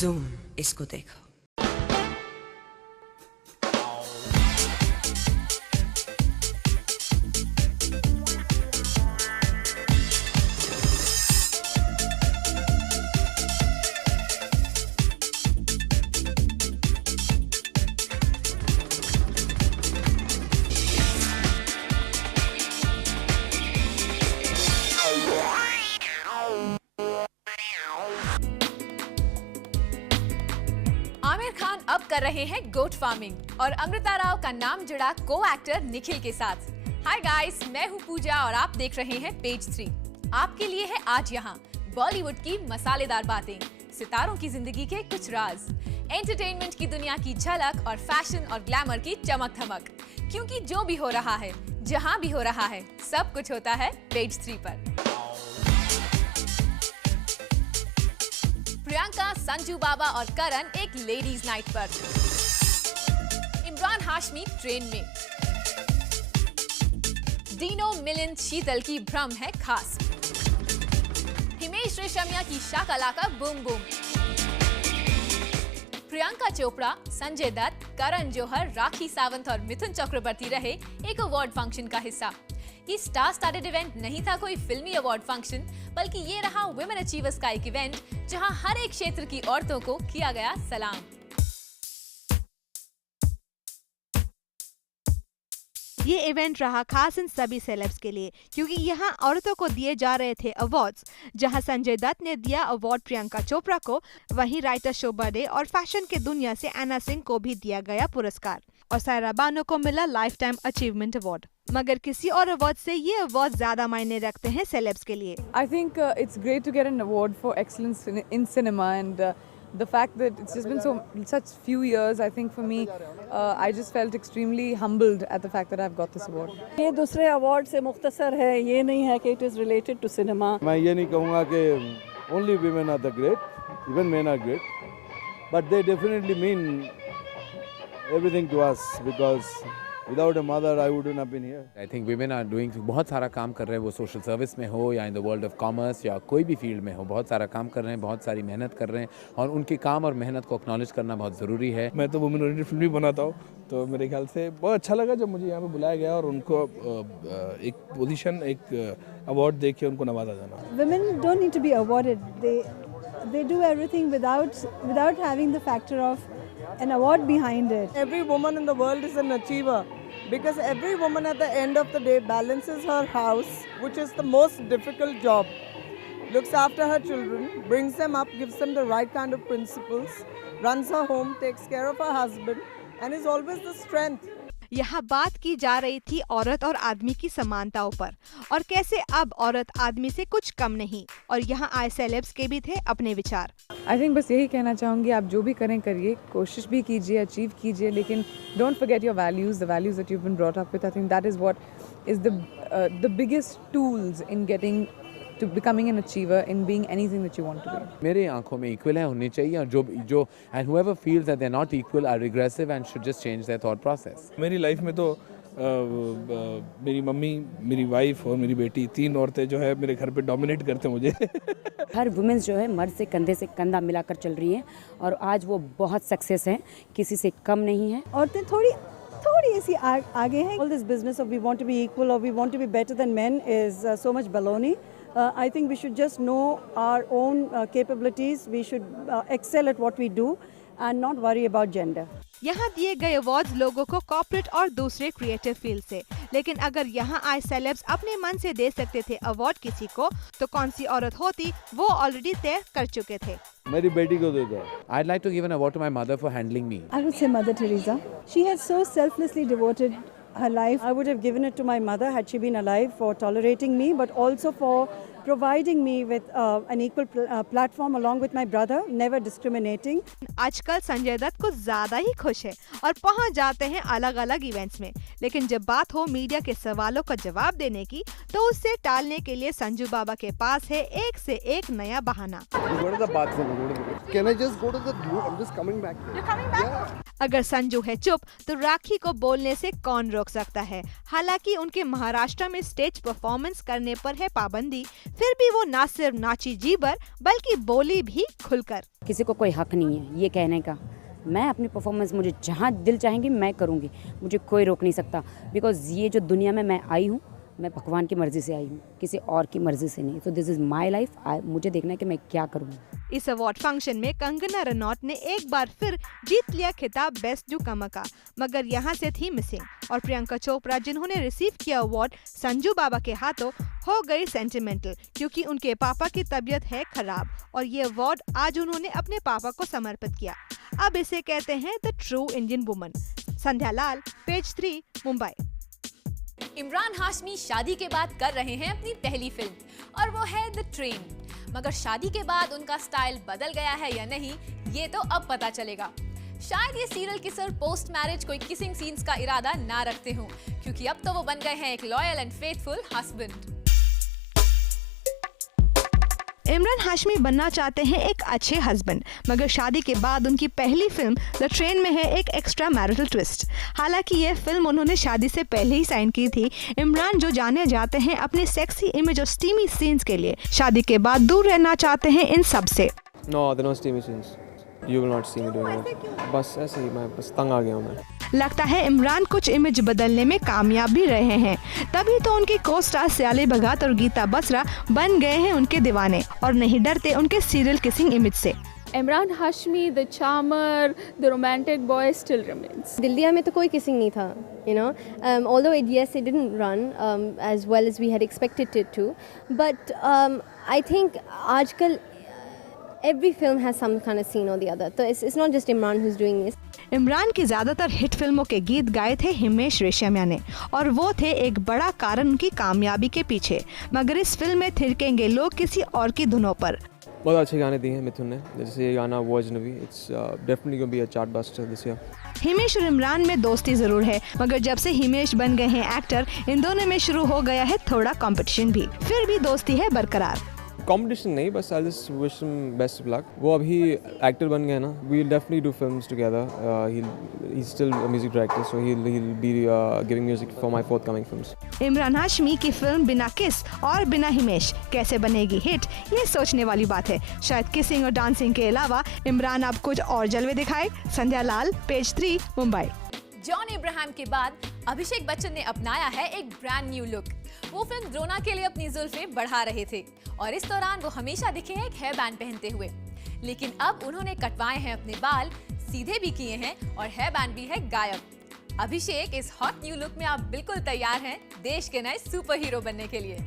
Zoom इसको देखो। आमिर खान अब कर रहे हैं गोट फार्मिंग और अमृता राव का नाम जुड़ा को एक्टर निखिल के साथ। हाय गाइस, मैं हूँ पूजा और आप देख रहे हैं पेज 3। आपके लिए है आज यहाँ बॉलीवुड की मसालेदार बातें, सितारों की जिंदगी के कुछ राज, एंटरटेनमेंट की दुनिया की झलक और फैशन और ग्लैमर की चमक धमक। क्योंकि जो भी हो रहा है, जहाँ भी हो रहा है, सब कुछ होता है पेज 3 पर। प्रियंका, संजू बाबा और करण एक लेडीज नाइट पर, इमरान हाशमी ट्रेन में, डीनो, मिलिंद, शीतल की भ्रम है खास, हिमेश रेशमिया की शाकालाका बूम बूम, प्रियंका चोपड़ा, संजय दत्त, करण जौहर, राखी सावंत और मिथुन चक्रवर्ती रहे एक अवार्ड फंक्शन का हिस्सा। ये स्टार स्टार्टेड इवेंट नहीं था कोई फिल्मी अवार्ड फंक्शन, बल्कि ये रहा वुमेन अचीवर्स का एक इवेंट जहां हर एक क्षेत्र की औरतों को किया गया सलाम। ये इवेंट रहा खास इन सभी सेलेब्स के लिए, क्योंकि यहाँ औरतों को दिए जा रहे थे अवार्ड्स। जहाँ संजय दत्त ने दिया अवार्ड प्रियंका चोपड़ा को, वहीं राइटर शोभा डे और फैशन के दुनिया से एना सिंह को भी दिया गया पुरस्कार, और सायरा बानो को मिला लाइफ टाइम अचीवमेंट अवार्ड। मगर किसी और अवार्ड से ये अवार्ड ज्यादा मायने रखते हैं सेलेब्स के लिए। I think it's great to get an award for excellence in cinema, and the fact that it's just been such few years, I think for me, I just felt extremely humbled at the fact that I've got this award. ये दूसरे award से मुख्तसर है, ये नहीं है कि it is related to cinema. मैं ये नहीं कहूँगा कि only women are the great, even men are great, but they definitely mean everything to us because without a mother I wouldn't have been here. I think women are doing बहुत सारा काम कर रहे हैं, वो सोशल सर्विस में हो या in the world of commerce या कोई भी फील्ड में हो, बहुत सारा काम कर रहे हैं, बहुत सारी मेहनत कर रहे हैं और उनके काम और मेहनत को एक्नॉलेज करना बहुत ज़रूरी है। मैं तो वुमेन ओरिएंटेड फिल्म भी बनाता हूँ, तो मेरे ख्याल से बहुत अच्छा लगा जब मुझे यहाँ पे बुलाया गया और उनको एक पोजीशन, एक अवार्ड दे के उनको नवाजा जाना। Women don't need to be awarded. They do everything without having the factor of an award behind it. Every woman in the world is an achiever, because every woman at the end of the day balances her house, which is the most difficult job, looks after her children, brings them up, gives them the right kind of principles, runs her home, takes care of her husband, and is always the strength. यहाँ बात की जा रही थी औरत और आदमी की समानताओं पर, और कैसे अब औरत आदमी से कुछ कम नहीं, और यहाँ आए सेलेब्स के भी थे अपने विचार। I think बस यही कहना चाहूँगी, आप जो भी करें करिए, कोशिश भी कीजिए, अचीव कीजिए, लेकिन don't forget your values, the values that you've been brought up with. I think that is what is the biggest tools in getting to becoming an achiever, in being anything that you want to be. मेरे आंखों में equal है होनी चाहिए, और जो and whoever feels that they're not equal are regressive and should just change their thought process. मेरी life में तो मेरी मम्मी, मेरी वाइफ और मेरी बेटी, 3 औरतें जो है मेरे घर पे डोमिनेट करते हैं मुझे। हर वुमेन्स जो है मर्द से कंधा मिलाकर चल रही हैं और आज वो बहुत सक्सेस हैं, किसी से कम नहीं है। औरतें थोड़ी ऐसी आगे हैं। All this business of we want to be equal or we want to be better than men is so much baloney. I think we should just know our own capabilities. We should excel at what we do and not worry about gender. यहाँ दिए गए awards लोगों को corporate और दूसरे creative field से, लेकिन अगर यहाँ आए सेलेब्स अपने मन से दे सकते थे अवार्ड किसी को, तो कौन सी औरत होती वो ऑलरेडी तय कर चुके थे। मेरी बेटी को दे दो। I'd like to give an award to my mother for handling me. I would say Mother Teresa. She has so selflessly devoted her life. I would have given it to my mother had she been alive, for tolerating me, but also for providing me with an equal platform along with my brother, never discriminating. आजकल संजय दत्त कुछ ज्यादा ही खुश है और पहुंच जाते हैं अलग अलग इवेंट्स में, लेकिन जब बात हो मीडिया के सवालों का जवाब देने की, तो उससे टालने के लिए संजू बाबा के पास है एक से एक नया बहाना। Go to the bathroom. Can I just go to the loo? I'm just coming back. You're coming back? Yeah. अगर संजू है चुप तो राखी को बोलने से कौन रोक सकता है। हालांकि उनके महाराष्ट्र में स्टेज परफॉर्मेंस करने पर है पाबंदी, फिर भी वो ना सिर्फ नाची जी भर बल्कि बोली भी खुलकर। किसी को कोई हक नहीं है ये कहने का। मैं अपनी परफॉर्मेंस मुझे जहाँ दिल चाहेंगी मैं करूँगी, मुझे कोई रोक नहीं सकता। बिकॉज ये जो दुनिया में मैं आई हूँ, मैं भगवान की मर्जी से आई हूँ, किसी और की मर्जी से नहीं। तो दिस इज़ माई लाइफ, मुझे देखना है कि मैं क्या करूँगी। इस अवार्ड फंक्शन में कंगना रनौत ने एक बार फिर जीत लिया खिताब बेस्ट न्यूकमर का, मगर यहाँ से थी मिसिंग। और प्रियंका चोपड़ा जिन्होंने रिसीव किया अवार्ड संजू बाबा के हाथों हो गई सेंटिमेंटल, क्योंकि उनके पापा की तबीयत है खराब और ये अवार्ड आज उन्होंने अपने पापा को समर्पित किया। अब इसे कहते हैं the true Indian woman. Sandhya Lal, page 3, Mumbai. Imran Hashmi शादी के बाद कर रहे हैं अपनी पहली फिल्म और वो है द ट्रेन। मगर शादी के बाद उनका स्टाइल बदल गया है या नहीं, ये तो अब पता चलेगा। शायद ये सीरियल किसर पोस्ट मैरिज कोई किसिंग सीन्स का इरादा ना रखते हों, क्योंकि अब तो वो बन गए हैं एक loyal and faithful husband. Imran Hashmi बनना चाहते हैं एक अच्छे हस्बैंड, मगर शादी के बाद उनकी पहली फिल्म द ट्रेन में है एक एक्स्ट्रा मैरिटल ट्विस्ट। हालांकि ये फिल्म उन्होंने शादी से पहले ही साइन की थी। इमरान जो जाने जाते हैं अपने सेक्सी इमेज और स्टीमी सीन्स के लिए, शादी के बाद दूर रहना चाहते हैं इन सब से। No, there are no steamy scenes. You will not see me doing it. बस ऐसे ही मैं बस तंग आ गया हूँ मैं। लगता है इमरान कुछ इमेज बदलने में कामयाब भी रहे हैं, तभी तो उनके को स्टार सयाली भगत और गीता बसरा बन गए हैं उनके दीवाने और नहीं डरते उनके सीरियल किसिंग इमेज से। Imran Hashmi, the charmer, the romantic boy still remains. दिल्लिया में तो कोई किसिंग नहीं था, you know. Although it didn't run as well as we had expected it to, but I think आजकल every film has some kind of scene or the other. So it's not just Imran who's doing this. Imran की ज्यादातर hit फिल्मों के गीत गाए थे हिमेश रेशमिया ने और वो थे एक बड़ा कारण उनकी कामयाबी के पीछे। मगर इस फिल्म में थिरकेंगे लोग किसी और की धुनों पर। बहुत अच्छे गाने दिए हैं मिथुन ने, जैसे ये गाना वो अजनबी, it's definitely gonna be a chart buster this year. Himesh और इमरान में दोस्ती जरूर है, मगर जब से हिमेश बन गए हैं एक्टर, इन दोनों में शुरू हो गया है थोड़ा कंपटीशन भी, फिर भी दोस्ती है बरकरार। कंपटीशन नहीं, बस I just wish him best of luck. वो अभी एक्टर बन गए ना, we will definitely do films together. He is still a music director, so he will be giving music for my forthcoming films. Imran Hashmi की film बिना किस और बिना हिमेश कैसे बनेगी हिट, ये सोचने वाली बात है। शायद किसिंग और डांसिंग के अलावा इमरान अब कुछ और जलवे दिखाए। संध्या लाल, पेज 3, मुंबई। जॉन इब्राहिम के बाद अभिषेक बच्चन ने अपनाया है एक ब्रांड न्यू लुक। वो फिल्म द्रोणा के लिए अपनी जुल्फें बढ़ा रहे थे और इस दौरान वो हमेशा दिखे हैं एक हेयर बैंड पहनते हुए, लेकिन अब उन्होंने कटवाए हैं अपने बाल, सीधे भी किए हैं और हेयर बैंड भी है गायब। अभिषेक, इस हॉट न्यू लुक में आप बिल्कुल तैयार हैं देश के नए सुपर हीरो बनने के लिए।